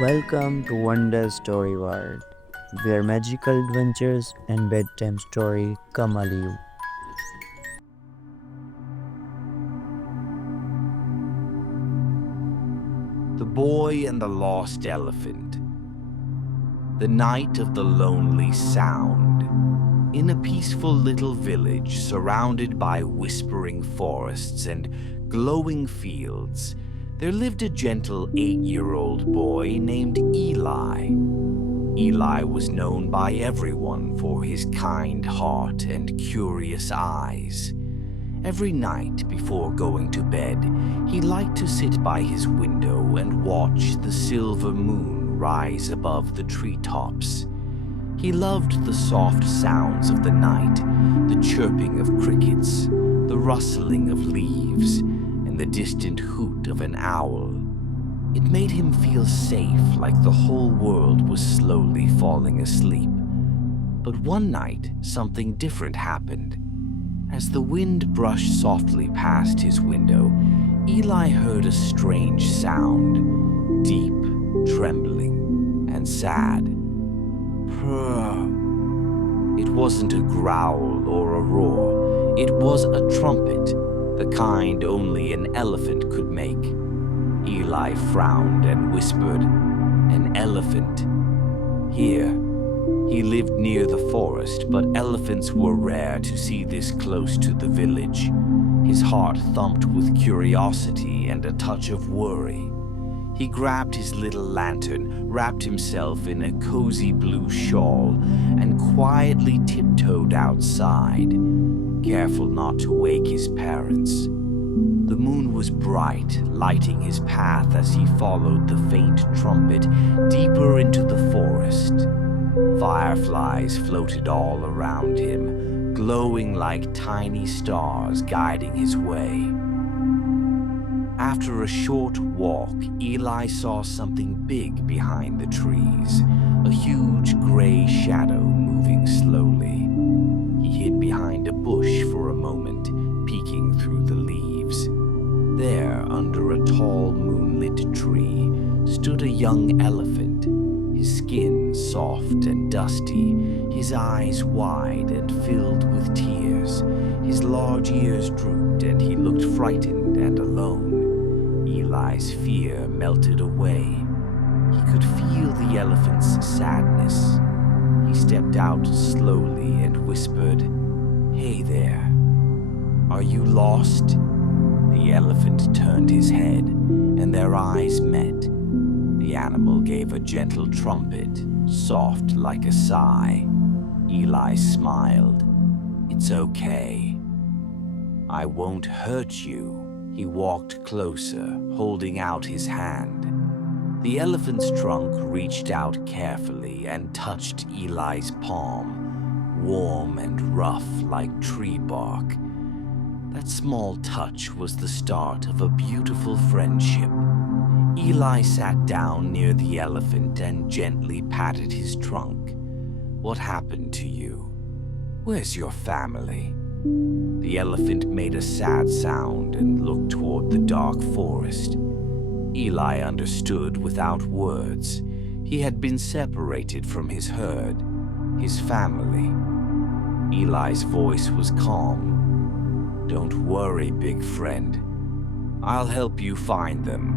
Welcome to Wonder Story World, where magical adventures and bedtime story come alive. The Boy and the Lost Elephant. The night of the lonely sound. In a peaceful little village surrounded by whispering forests and glowing fields, there lived a gentle 8-year-old boy named Eli. Eli was known by everyone for his kind heart and curious eyes. Every night before going to bed, he liked to sit by his window and watch the silver moon rise above the treetops. He loved the soft sounds of the night, the chirping of crickets, the rustling of leaves, and the distant hoot of an owl. It made him feel safe, like the whole world was slowly falling asleep. But one night, something different happened. As the wind brushed softly past his window, Eli heard a strange sound, deep, trembling, and sad. Purr. It wasn't a growl or a roar. It was a trumpet, the kind only an elephant could make. Eli frowned and whispered, "An elephant." Here. He lived near the forest, but elephants were rare to see this close to the village. His heart thumped with curiosity and a touch of worry. He grabbed his little lantern, wrapped himself in a cozy blue shawl, and quietly tiptoed outside, careful not to wake his parents. The moon was bright, lighting his path as he followed the faint trumpet deeper into the forest. Fireflies floated all around him, glowing like tiny stars guiding his way. After a short walk, Eli saw something big behind the trees, a huge gray shadow moving slowly. He hid behind a bush for a moment, peeking through the leaves. There, under a tall moonlit tree, stood a young elephant. His skin soft and dusty, his eyes wide and filled with tears. His large ears drooped and he looked frightened and alone. Eli's fear melted away. He could feel the elephant's sadness. He stepped out slowly and whispered, "Hey there, are you lost?" The elephant turned his head and their eyes met. The animal gave a gentle trumpet, soft like a sigh. Eli smiled. "It's okay. I won't hurt you." He walked closer, holding out his hand. The elephant's trunk reached out carefully and touched Eli's palm, warm and rough like tree bark. That small touch was the start of a beautiful friendship. Eli sat down near the elephant and gently patted his trunk. "What happened to you? Where's your family?" The elephant made a sad sound and looked toward the dark forest. Eli understood without words. He had been separated from his herd, his family. Eli's voice was calm. "Don't worry, big friend. I'll help you find them."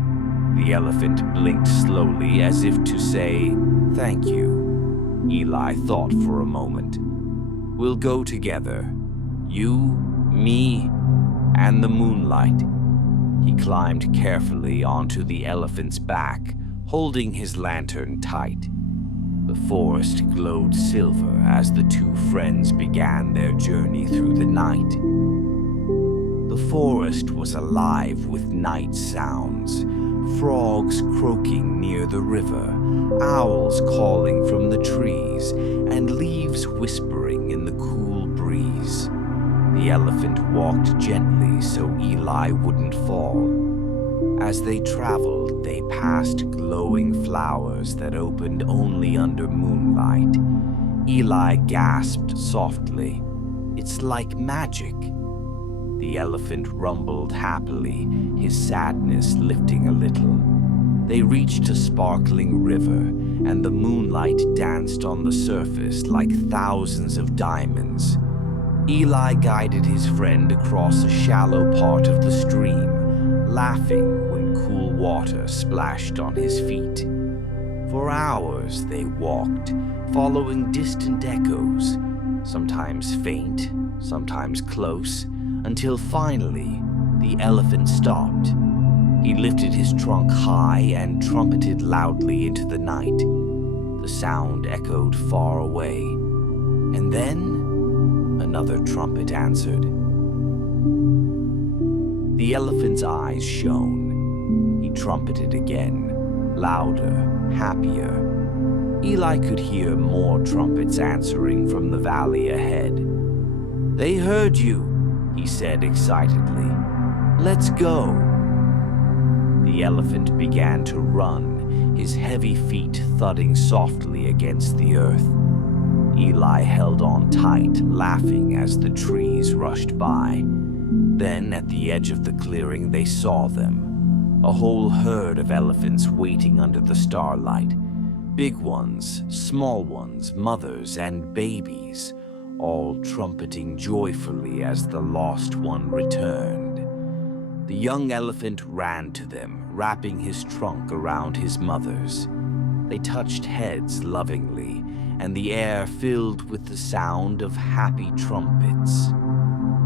The elephant blinked slowly as if to say, "Thank you." Eli thought for a moment. "We'll go together. You, me, and the moonlight." He climbed carefully onto the elephant's back, holding his lantern tight. The forest glowed silver as the two friends began their journey through the night. The forest was alive with night sounds. Frogs croaking near the river, owls calling from the trees, and leaves whispering in the cool breeze. The elephant walked gently so Eli wouldn't fall. As they traveled, they passed glowing flowers that opened only under moonlight. Eli gasped softly, "It's like magic." The elephant rumbled happily, his sadness lifting a little. They reached a sparkling river, and the moonlight danced on the surface like thousands of diamonds. Eli guided his friend across a shallow part of the stream, laughing when cool water splashed on his feet. For hours they walked, following distant echoes, sometimes faint, sometimes close, until finally the elephant stopped. He lifted his trunk high and trumpeted loudly into the night. The sound echoed far away, and then another trumpet answered. The elephant's eyes shone. He trumpeted again, louder, happier. Eli could hear more trumpets answering from the valley ahead. "They heard you," he said excitedly. "Let's go." The elephant began to run, his heavy feet thudding softly against the earth. Eli held on tight, laughing as the trees rushed by. Then, at the edge of the clearing, they saw them. A whole herd of elephants waiting under the starlight. Big ones, small ones, mothers and babies, all trumpeting joyfully as the lost one returned. The young elephant ran to them, wrapping his trunk around his mother's. They touched heads lovingly, and the air filled with the sound of happy trumpets.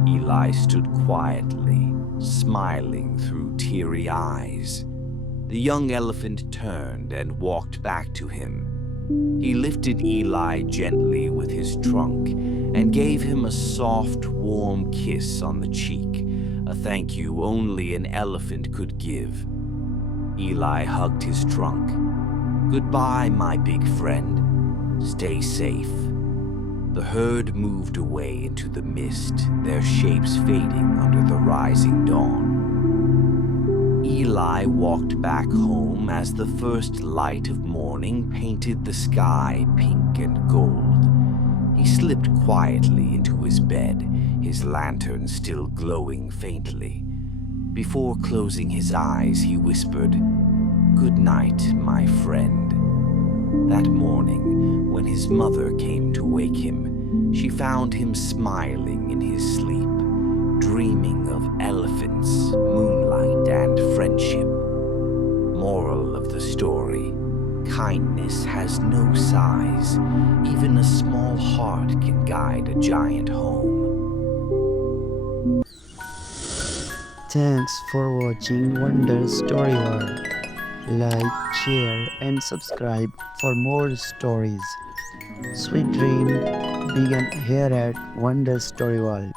Eli stood quietly, smiling through teary eyes. The young elephant turned and walked back to him. He lifted Eli gently with his trunk and gave him a soft, warm kiss on the cheek, a thank you only an elephant could give. Eli hugged his trunk. "Goodbye, my big friend. Stay safe." The herd moved away into the mist, their shapes fading under the rising dawn. Eli walked back home as the first light of morning painted the sky pink and gold. He slipped quietly into his bed, his lantern still glowing faintly. Before closing his eyes, he whispered, "Good night, my friend." That morning, when his mother came to wake him, she found him smiling in his sleep, dreaming of elephants, moonlight, and friendship. Moral of the story: kindness has no size. Even a small heart can guide a giant home. Thanks for watching Wonder Story World. Like, share, and subscribe for more stories. Sweet dream begin here at Wonder Story World.